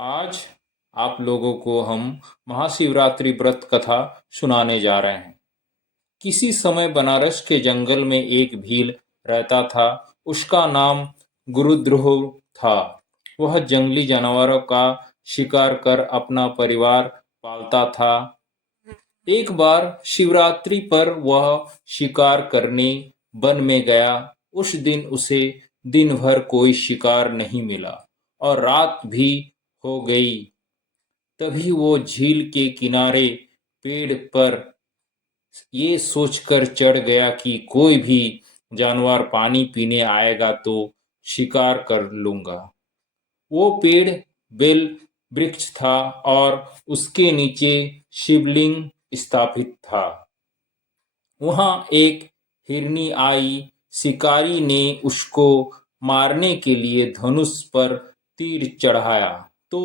आज आप लोगों को हम महाशिवरात्रि व्रत कथा सुनाने जा रहे हैं। किसी समय बनारस के जंगल में एक भील रहता था। उसका नाम गुरुद्रोह था। वह जंगली जानवरों का शिकार कर अपना परिवार पालता था। एक बार शिवरात्रि पर वह शिकार करने वन में गया। उस दिन उसे दिन भर कोई शिकार नहीं मिला और रात भी हो गई। तभी वो झील के किनारे पेड़ पर ये सोचकर चढ़ गया कि कोई भी जानवर पानी पीने आएगा तो शिकार कर लूंगा। वो पेड़ बेल वृक्ष था और उसके नीचे शिवलिंग स्थापित था। वहां एक हिरनी आई। शिकारी ने उसको मारने के लिए धनुष पर तीर चढ़ाया तो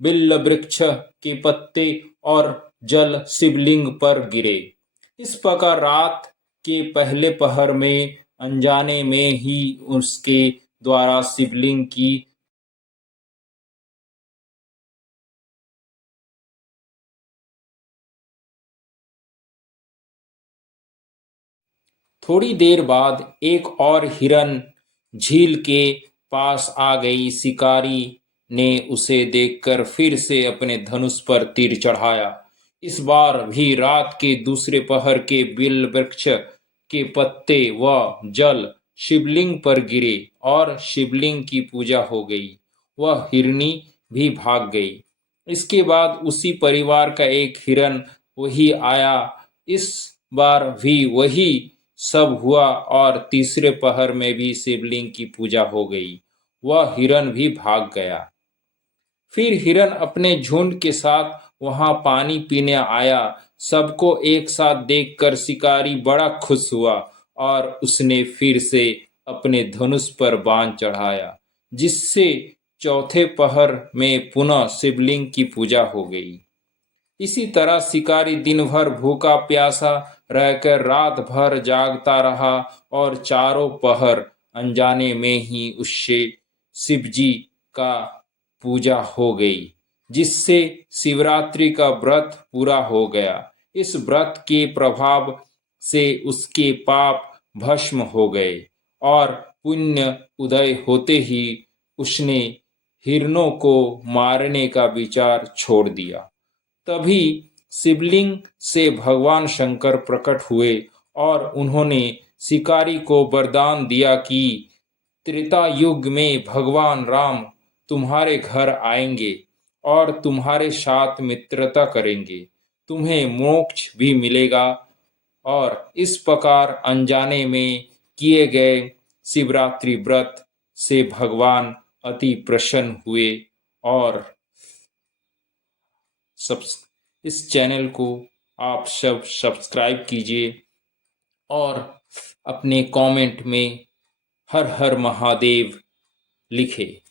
बिल्व वृक्ष के पत्ते और जल शिवलिंग पर गिरे। इस प्रकार रात के पहले पहर में अनजाने में ही उसके द्वारा शिवलिंग की थोड़ी देर बाद एक और हिरन झील के पास आ गई। शिकारी ने उसे देखकर फिर से अपने धनुष पर तीर चढ़ाया। इस बार भी रात के दूसरे पहर के बिल्व वृक्ष के पत्ते व जल शिवलिंग पर गिरे और शिवलिंग की पूजा हो गई। वह हिरनी भी भाग गई। इसके बाद उसी परिवार का एक हिरन वही आया। इस बार भी वही सब हुआ और तीसरे पहर में भी शिवलिंग की पूजा हो गई। वह हिरन भी भाग गया। फिर हिरन अपने झुंड के साथ वहां पानी पीने आया। सबको एक साथ देखकर शिकारी बड़ा खुश हुआ और उसने फिर से अपने धनुष पर बाण चढ़ाया, जिससे चौथे पहर में पुनः शिवलिंग की पूजा हो गई। इसी तरह शिकारी दिन भर भूखा प्यासा रहकर रात भर जागता रहा और चारों पहर अनजाने में ही उससे शिवजी का पूजा हो गई, जिससे शिवरात्रि का व्रत पूरा हो गया। इस व्रत के प्रभाव से उसके पाप भस्म हो गए और पुण्य उदय होते ही उसने हिरणों को मारने का विचार छोड़ दिया। तभी शिवलिंग से भगवान शंकर प्रकट हुए और उन्होंने शिकारी को वरदान दिया कि त्रेता युग में भगवान राम तुम्हारे घर आएंगे और तुम्हारे साथ मित्रता करेंगे। तुम्हें मोक्ष भी मिलेगा। और इस प्रकार अनजाने में किए गए शिवरात्रि व्रत से भगवान अति प्रसन्न हुए। और सब इस चैनल को आप सब सब्सक्राइब कीजिए और अपने कमेंट में हर हर महादेव लिखें।